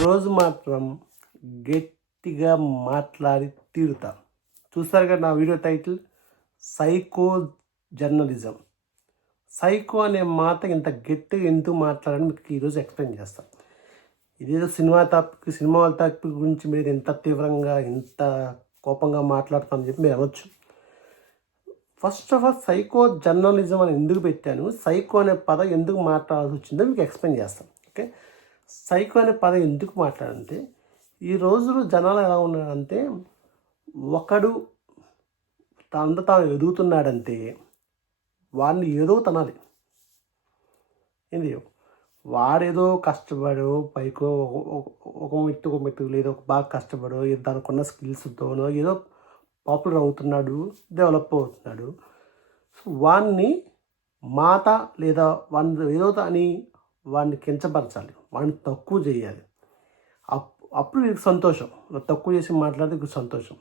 రోజు మాత్రం గట్టిగా మాట్లాడి తీరుతా. చూస్తారు కదా నా video title? Psycho journalism. Psycho అనే మాట ఇంత గట్టిగా ఎందుకు మాట్లాడని మీకు ఈరోజు ఎక్స్ప్లెయిన్ చేస్తాను ఇదేదో సినిమా టాపిక్ సినిమా టాపిక్ గురించి మీరు ఎంత తీవ్రంగా ఎంత కోపంగా మాట్లాడతామని చెప్పి మీరు అనొచ్చు. First of all psycho journalism అని ఎందుకు పెట్టాను? సైకో అనే పదం ఎందుకు మాట్లాడాల్సి వచ్చిందో మీకు ఎక్స్ప్లెయిన్ చేస్తాను ఓకే? సైకో అనే పదం ఎందుకు మాట్లాడంటే ఈ రోజులు జనాలు ఎలా ఉన్నారంటే ఒకడు తనంత తాను ఎదుగుతున్నాడంటే వాడిని ఏదో తనాలి. ఏంది? వాడేదో కష్టపడో పైకో ఒక- ఒక- మెట్టు ఒక మెట్టు లేదో బాగా కష్టపడో ఏదో దానికి ఉన్న స్కిల్స్తోనో ఏదో పాపులర్ అవుతున్నాడు డెవలప్ అవుతున్నాడు. సో వాడిని మాత లేదా వాడిని ఏదో అని వాడిని కించపరచాలి. వాడిని తక్కువ చేయాలి. అప్ అప్పుడు వీరికి సంతోషం. తక్కువ చేసి మాట్లాడితే సంతోషం.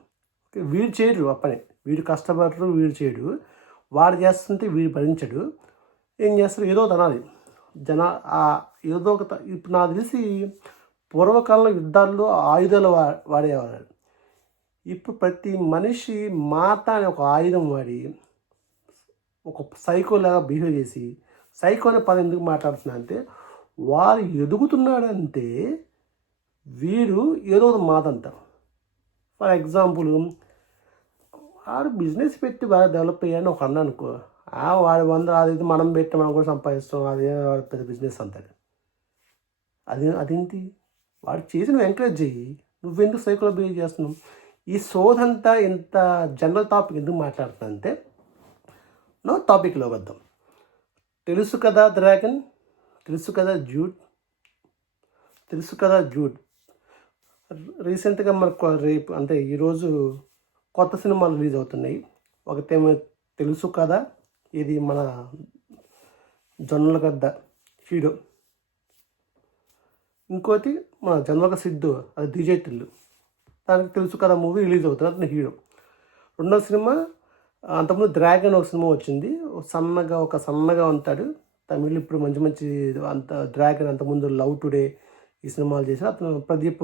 ఓకే వీడు చేయడు ఆ పని. వీడు కష్టపడరు వీడు చేయడు. వాడు చేస్తుంటే వీడు భరించడు. ఏం చేస్తారు ఏదో తనాలి జన ఆ ఏదో ఒక ఇప్పుడు నాకు తెలిసి పూర్వకాలంలో యుద్ధాల్లో ఆయుధాలు వా వాడేవారు. ఇప్పుడు ప్రతి మనిషి మాట అనే ఒక ఆయుధం వాడి ఒక సైకోలాగా బిహేవ్ చేసి సైకో అనే పదం ఎందుకు మాట్లాడుతున్నా అంటే వారు ఎదుగుతున్నాడంటే వీరు ఏదో ఒక మాట అంటారు. ఫర్ ఎగ్జాంపుల్ వాడు బిజినెస్ పెట్టి బాగా డెవలప్ అయ్యాను ఒక అన్న అనుకో. వాడి వంద అది ఇది మనం పెట్టి మనం కూడా సంపాదిస్తాం అదే వాడు పెద్ద బిజినెస్ అంటాడు. అది అదేంటి? వాడు చేసిన ఎంకరేజ్ చెయ్యి. నువ్వెందుకు సైకిల్ బిహేవ్ చేస్తున్నావు? ఈ సోదంతా ఇంత జనరల్ టాపిక్ ఎందుకు మాట్లాడుతున్నా అంటే నో టాపిక్లో వద్దాం. తెలుసు కదా డ్రాగన్ తెలుసు కదా జూడ్ తెలుసు కదా జూడ్ రీసెంట్గా మనకు రేపు అంటే ఈరోజు కొత్త సినిమాలు రిలీజ్ అవుతున్నాయి. ఒకటేమో తెలుసు కదా? ఇది మన జొన్నలగడ్డ హీరో. ఇంకోటి మన జొన్నలగడ్డ సిద్ధు అది డీజే టిల్లు. దానికి తెలుసు కదా మూవీ రిలీజ్ అవుతుంది అతను హీరో. రెండో సినిమా అంతకుముందు డ్రాగన్ ఒక సినిమా వచ్చింది. సన్నగా ఒక సన్నగా ఉంటాడు. తమిళ్ ఇప్పుడు మంచి మంచి అంత డ్రాగన్ అంతకుముందు లవ్ టుడే ఈ సినిమాలు చేశారు. అతను ప్రదీప్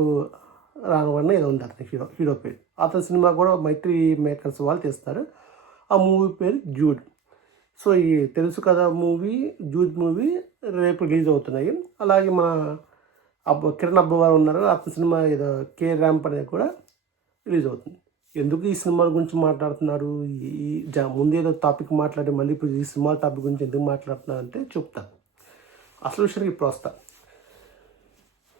రానవన్న ఏదో ఉంది అతని హీరో హీరో పేరు. అతని సినిమా కూడా మైత్రి మేకర్స్ వాళ్ళు తీస్తారు. ఆ మూవీ పేరు జూడ్ సో ఈ తెలుసు కదా మూవీ జూత్ మూవీ రేపు రిలీజ్ అవుతున్నాయి. అలాగే మన అబ్బ కిరణ్ అబ్బవారు ఉన్నారు. అతని సినిమా ఏదో కే ర్యాంప్ అనేది కూడా రిలీజ్ అవుతుంది. ఎందుకు ఈ సినిమాల గురించి మాట్లాడుతున్నారు? ఈ- జా ముందేదో టాపిక్ మాట్లాడి మళ్ళీ ఇప్పుడు ఈ సినిమా టాపిక్ గురించి ఎందుకు మాట్లాడుతున్నారు అంటే చెప్తాను అసలు విషయానికి ఇప్పుడు వస్తా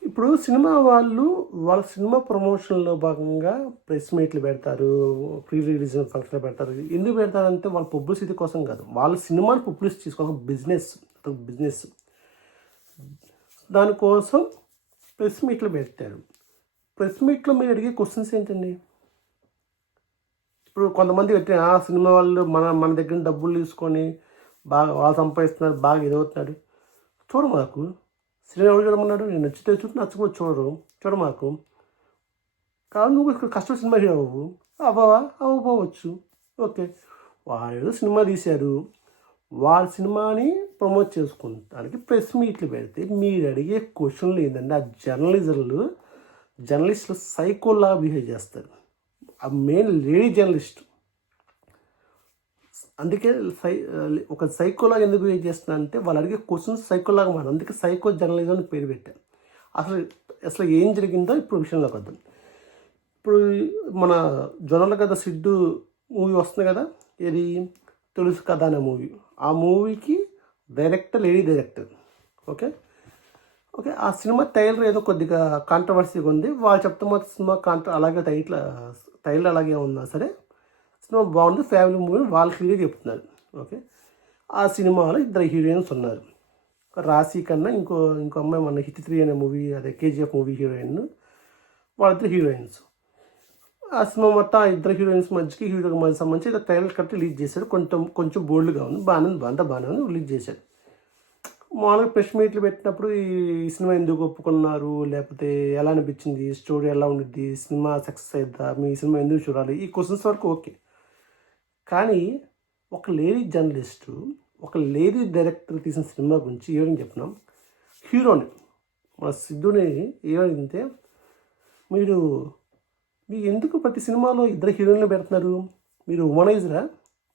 ఇప్పుడు సినిమా వాళ్ళు వాళ్ళ సినిమా ప్రమోషన్లో భాగంగా ప్రెస్ మీట్లు పెడతారు ప్రీ రిలీజ్ ఫంక్షన్ పెడతారు. ఎందుకు పెడతారంటే వాళ్ళ పబ్లిసిటీ కోసం కాదు. వాళ్ళ సినిమాని పబ్లిసిటీ చేసుకోవడం బిజినెస్ బిజినెస్. దానికోసం ప్రెస్ మీట్లు పెడతారు ప్రెస్ మీట్లో మీరు అడిగే క్వశ్చన్స్ ఏంటండి? ఇప్పుడు కొంతమంది పెట్టిన ఆ సినిమా వాళ్ళు మన మన దగ్గర డబ్బులు తీసుకొని బాగా వాళ్ళు సంపాదిస్తున్నారు బాగా ఎదుగుతున్నాడు చూడు మాకు. సినిమా ఎవరు చూడమన్నాడు నేను నచ్చితే చూసి నచ్చకపోతే చూడరు. చూడ మాకు. కాదు నువ్వు ఇక్కడ కష్టం సినిమా హీరో అవ్వవు అవ్వవా అవ్వకపోవచ్చు ఓకే. వాళ్ళు సినిమా తీశారు వాళ్ళ సినిమాని ప్రమోట్ చేసుకుంటానికి ప్రెస్ మీట్లు పెడితే మీరు అడిగే క్వశ్చన్లు ఏంటంటే ఆ జర్నలిజంలు జర్నలిస్టులు సైకోలా బిహేవ్ చేస్తారు. మెయిన్ లేడీ జర్నలిస్ట్ అందుకే సై ఒక సైకోలాగా ఎందుకు యూజ్ చేస్తున్నా అంటే వాళ్ళు అడిగే క్వశ్చన్స్ సైకోలాగా మాట అందుకే సైకో జర్నలిజం అని పేరు పెట్టారు. అసలు అసలు ఏం జరిగిందో ఇప్పుడు విషయంలోకి వద్దాం. ఇప్పుడు మన జొన్నల కథ సిడ్డు మూవీ వస్తుంది కదా? ఇది తెలుసు కథ అనే మూవీ. ఆ మూవీకి director lady director okay okay ఆ సినిమా టైలర్ ఏదో కొద్దిగా కాంట్రవర్సీగా ఉంది. వాళ్ళు చెప్తే మొత్తం సినిమా కాంట్ర అలాగే టైట్ల టైలర్ అలాగే ఉన్నా సరే సినిమా బాగుంది ఫ్యామిలీ మూవీ వాళ్ళు క్లియర్గా చెప్తున్నారు. ఓకే ఆ సినిమాలో ఇద్దరు హీరోయిన్స్ ఉన్నారు. రాశి కన్నా ఇంకో ఇంకో అమ్మాయి మన హిట్ త్రీ అనే మూవీ అదే కేజీఎఫ్ మూవీ హీరోయిన్ వాళ్ళిద్దరు హీరోయిన్స్ ఆ సినిమా మొత్తం ఆ ఇద్దరు హీరోయిన్స్ మధ్యకి హీరోకి మధ్య సంబంధించి ఏదో ట్రైలర్ కట్టి రిలీజ్ చేశారు. కొంచెం కొంచెం బోల్డ్గా ఉంది. బాగానే ఉంది బాగానే ఉంది రిలీజ్ చేశారు. మామూలుగా ప్రెస్ మీట్లు పెట్టినప్పుడు ఈ సినిమా ఎందుకు ఒప్పుకున్నారు? లేకపోతే ఎలా అనిపించింది? స్టోరీ ఎలా ఉండిద్ది? సినిమా సక్సెస్ అయిద్దా మీ సినిమా ఎందుకు చూడాలి? ఈ క్వశ్చన్స్ వరకు ఓకే కానీ ఒక లేడీ జర్నలిస్టు ఒక లేడీ డైరెక్టర్ తీసిన సినిమా గురించి ఏమని చెప్పినాం హీరోని మన సిద్ధుని ఏమైందంటే మీరు మీకు ఎందుకు ప్రతి సినిమాలో ఇద్దరు హీరోయిన్లు పెడుతున్నారు? మీరు ఉమనైజరా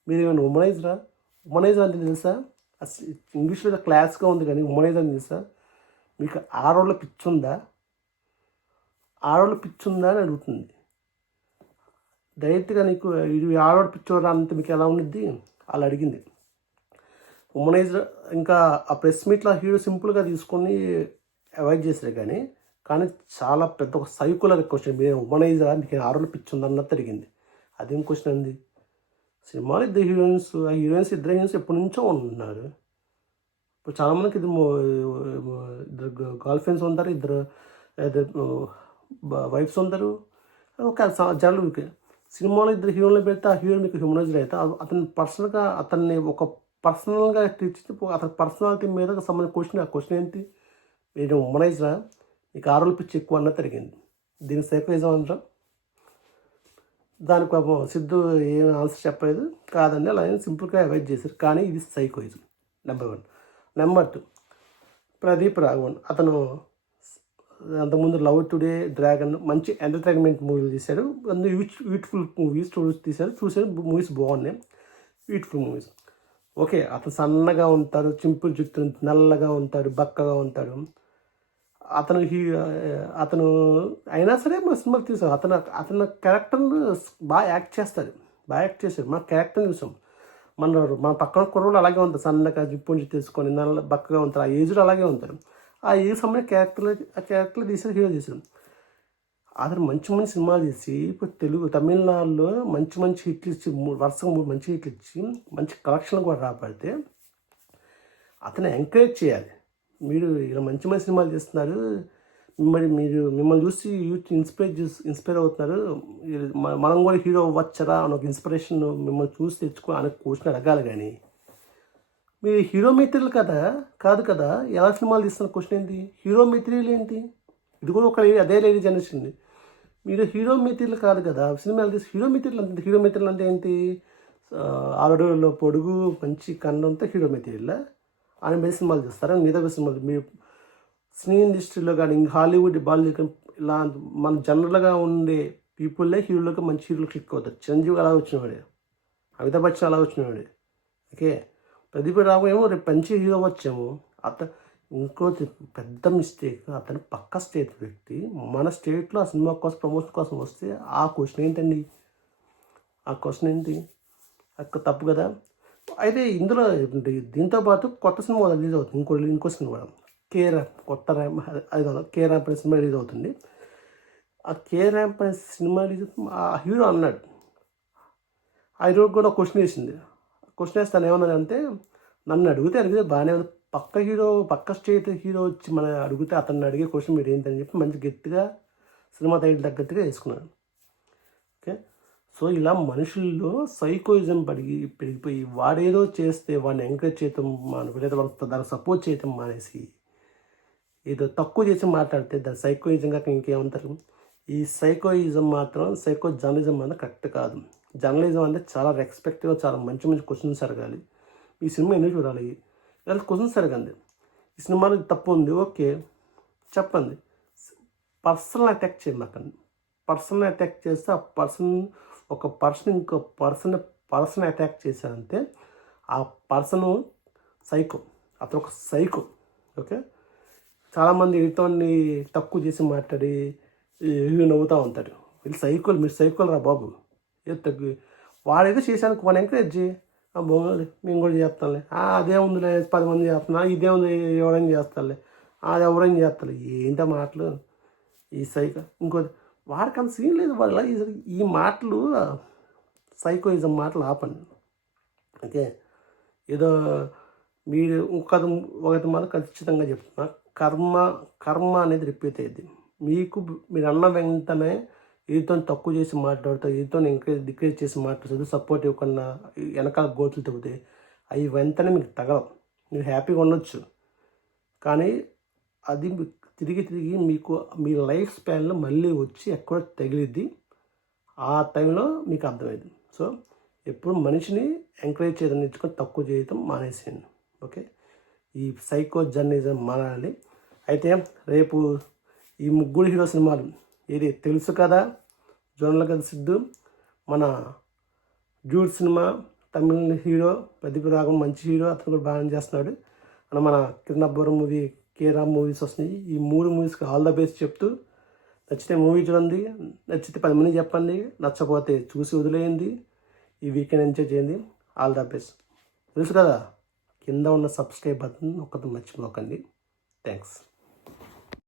మీరు ఏమైనా ఉమనైజరా ఉమనైజర్ అంటే తెలుసా? అస- ఇంగ్లీష్లో క్లాస్గా ఉంది కానీ ఉమ్మనేదని అని తెలుసా? మీకు ఆడవాళ్ళ పిచ్చుందా? ఆడవాళ్ళ పిచ్చి ఉందా అని అడుగుతుంది. డైరెక్ట్గా నీకు ఇది ఆడవాడు పిచ్చోరా అంత మీకు ఎలా ఉండిద్ది? అలా అడిగింది. ఉమనైజర్ ఇంకా ఆ ప్రెస్ మీట్లో హీరో సింపుల్గా తీసుకొని అవాయిడ్ చేశారు కానీ కానీ చాలా పెద్ద ఒక సైకులర్ క్వశ్చన్. మీరు ఉమనైజరా మీకు ఆడవాళ్ళ పిచ్చి ఉందా అన్నట్టు అడిగింది. అదేం క్వశ్చన్ అండి? సినిమాలు ఇద్దరు హీరోయిన్స్ ఆ హీరోయిన్స్ ఇద్దరు హీరోయిన్స్ ఎప్పటి నుంచో ఉంటున్నారు. ఇప్పుడు చాలామందికి ఇది ఇద్దరు గర్ల్ ఫ్రెండ్స్ ఉంటారు ఇద్దరు వైఫ్స్ ఉంటారు. ఒక జనరల్ సినిమాలో ఇద్దరు హీరోలు పెడితే ఆ హీరో మీకు హ్యూమనైజర్ అయితే అతని పర్సనల్గా అతన్ని ఒక పర్సనల్గా ట్రీట్ అతని పర్సనాలిటీ మీద సంబంధించిన క్వశ్చన్ ఆ క్వశ్చన్ ఏంటి? మీరు ఉమనైజరా మీకు ఆరోలు పిచ్చి ఎక్కువ అన్నది జరిగింది దీన్ని సైకోయిజం అంటారు? దానికి పాపం సిద్ధు ఏం ఆన్సర్ చెప్పలేదు. కాదండి అలా సింపుల్గా అవాయిడ్ చేశారు. కానీ ఇది psychoism number one. Number two Pradeep Raghavan. అతను అంతకుముందు లవ్ టుడే డ్రాగన్ మంచి ఎంటర్టైన్మెంట్ మూవీలు తీశాడు. అందులో యూత్ యూత్ఫుల్ మూవీస్ తీశారు చూశారు మూవీస్ బాగున్నాయి. Youthful movies. ఓకే అతను సన్నగా ఉంటాడు చింపుల్ జుట్టు నల్లగా ఉంటాడు బక్కగా ఉంటాడు. అతను హీ అతను అయినా సరే మా సినిమాకి తీసాం. అతను అతని క్యారెక్టర్ను బాగా యాక్ట్ చేస్తాడు. బాగా యాక్ట్ చేశాడు. మా క్యారెక్టర్ని చూసాం. మన మన పక్కన కుర్రోళ్ళు అలాగే ఉంటారు సన్నగా జిప్పు తీసుకొని నల్ల బక్కగా ఉంటారు ఆ ఏజ్లో అలాగే ఉంటారు ఆ ఏజ్ సమయం క్యారెక్టర్లు ఆ క్యారెక్టర్లు తీసారు హీరో తీసాడు అతను మంచి మంచి సినిమాలు తీసి ఇప్పుడు తెలుగు తమిళనాడులో మంచి మంచి హిట్లు ఇచ్చి మూడు వరుసగా మూడు మంచి హిట్లు ఇచ్చి మంచి కలెక్షన్ కూడా రాబడితే అతను ఎంకరేజ్ చేయాలి. మీరు ఇలా మంచి మంచి సినిమాలు తీస్తున్నారు మరి మీరు మిమ్మల్ని చూసి యూత్ ఇన్స్పైర్ చేసి ఇన్స్పైర్ అవుతున్నారు. మనం కూడా హీరో అవ్వచ్చరా అని ఒక ఇన్స్పిరేషన్ మిమ్మల్ని చూసి తెచ్చుకో అని క్వశ్చన్ అడగాలి కానీ. మీరు హీరో మెటీరియల్ కదా కాదు కదా? ఎలా సినిమాలు తీస్తున్న క్వశ్చన్ ఏంటి? హీరో మెటీరియల్ ఏంటి? ఇది కూడా ఒక lady- అదే లేడీ జనరేషన్. మీరు హీరో మెటీరియల్ కాదు కదా? సినిమాలు తీసి హీరో మెటీరియల్ అంటే హీరో మెటీరియల్ అంటే ఏంటి? ఆ, పొడుగు మంచి కన్నంతా హీరో మెటీరియల్ ఆయన మీద సినిమాలు తీస్తారా మిగతా సినిమాలు మీ సినీ ఇండస్ట్రీలో కానీ ఇంకా హాలీవుడ్ బాలీవుడ్ ఇలా మన జనరల్గా ఉండే పీపుల్లే హీరోలకు మంచి హీరోలు క్లిక్ అవుతారు. చిరంజీవి అలా వచ్చినవాడే. అమితాబ్ బచ్చన్ అలా వచ్చినవాడే. ఓకే? ప్రదీప్ రావు ఏమో రేపు మంచి హీరో వచ్చాము. అత ఇంకో పెద్ద మిస్టేక్ అతను పక్క స్టేట్ వ్యక్తి మన స్టేట్లో ఆ సినిమా కోసం ప్రమోషన్ కోసం వస్తే ఆ క్వశ్చన్ ఏంటండి? ఆ క్వశ్చన్ ఏంటి? అక్క తప్పు కదా? అయితే ఇందులో దీంతో పాటు కొత్త సినిమా రిలీజ్ అవుతుంది. ఇంకో ఇంకో సినిమా కే ర్యాంప్ కొత్త ర్యాంప్ అది కాదు. కే ర్యాంప్ అనే సినిమా రిలీజ్ అవుతుంది. ఆ కే ర్యాంప్ అనే సినిమా రిలీజ్ ఆ హీరో అన్నాడు. ఆ హీరో కూడా క్వశ్చన్ వేసింది. క్వశ్చన్ వేస్తే తను ఏమన్నది అంటే నన్ను అడిగితే అడిగితే బాగానే ఉంది. పక్క హీరో పక్క స్టేట్ హీరో వచ్చి మన అడిగితే అతన్ని అడిగే క్వశ్చన్ మీరు ఏంటని చెప్పి మంచి గట్టిగా సినిమా తగ్గ తగ్గట్టుగా వేసుకున్నాడు. సో ఇలా మనుషుల్లో సైకోయిజం పెరిగి పెరిగిపోయి వాడేదో చేస్తే వాడిని ఎంకరేజ్ చేయటం మన లేదా వాళ్ళ దాన్ని సపోర్ట్ చేయటం మానేసి ఏదో తక్కువ చేసి మాట్లాడితే దాని సైకోయిజం కాక ఇంకేమంటారు? ఈ సైకోయిజం మాత్రం సైకో జర్నలిజం అనేది కరెక్ట్ కాదు. జర్నలిజం అంటే చాలా రెస్పెక్ట్గా చాలా మంచి మంచి క్వశ్చన్స్ అడగాలి. ఈ సినిమా ఎందుకు చూడాలి? ఇలా క్వశ్చన్స్ అడగండి. ఈ సినిమాలో తప్పు ఉంది ఓకే. చెప్పండి. పర్సనల్ అటాక్ చేయమాకండి. పర్సనల్ అటాక్ చేస్తే ఆ పర్సన్ ఒక పర్సన్ ఇంకో పర్సన్ పర్సన్ అటాక్ చేశారంటే ఆ పర్సను సైకో అతను ఒక సైకో ఓకే? చాలామంది ఎడితోని తక్కువ చేసి మాట్లాడి ఇవి నవ్వుతూ ఉంటాడు వీళ్ళు సైకోలు మీరు సైకోలు రా బాబు. ఏదో తగ్గు. వాడేదో చేశాను వాడు ఎంకరేజ్ చేయి. బాగుంది మేము కూడా చేస్తాంలే. అదే ఉందిలే పది మంది చేస్తున్నా ఇదే ఉంది ఎవరైనా చేస్తారులే. అది ఎవరైనా చేస్తారు ఏంటో మాటలు? ఈ సైకో ఇంకోటి వాడికి అంత సీన్ లేదు. వాళ్ళ ఈ- మాటలు సైకోయిజం మాటలు ఆపండి. ఓకే? ఏదో మీరు ఇంకొక ఒకటి మాత్రం ఖచ్చితంగా చెప్తున్నా. కర్మ కర్మ అనేది రిపీట్ అయ్యింది మీకు మీరు అన్న వెంటనే వీటితో తక్కువ చేసి మాట్లాడుతూ వీటితో ఎంకరేజ్ డిక్రేజ్ చేసి మాట్లాడుతుంది సపోర్ట్ ఇవ్వకుండా వెనకాల గోతులు తగ్గుతాయి అవి వెంటనే మీకు తగలవు. మీరు హ్యాపీగా ఉండొచ్చు. కానీ అది తిరిగి తిరిగి మీకు మీ లైఫ్ స్పాన్లో మళ్ళీ వచ్చి ఎక్కడ తగిలిద్ది ఆ టైంలో మీకు అర్థమైంది సో ఎప్పుడు మనిషిని ఎంకరేజ్ చేయడం నేర్చుకొని తక్కువ చేయడం మానేసేయండి. ఓకే? ఈ సైకో జర్నలిజం మానాలి అయితే రేపు ఈ ముగ్గురు హీరో సినిమాలు ఇది తెలుసు కదా? జోనల్ గది సిద్ధు మన జూడ్ సినిమా తమిళ హీరో ప్రదీప్ రాగం మంచి హీరో అతను కూడా బాగానే చేస్తున్నాడు. మన మన కిరణబ్బరం మూవీ కే రామ్ మూవీస్ వస్తున్నాయి. ఈ మూడు మూవీస్కి ఆల్ ద బెస్ట్ చెప్తూ నచ్చితే మూవీ చూడండి నచ్చితే పది మంది చెప్పండి నచ్చపోతే చూసి వదిలేయండి ఈ వీకెండ్ ఎంజాయ్ చేయండి. ఆల్ ద బెస్ట్ తెలుసు కదా కింద ఉన్న సబ్స్క్రైబ్ బటన్ ఒక్కటి మర్చిపోకండి. థ్యాంక్స్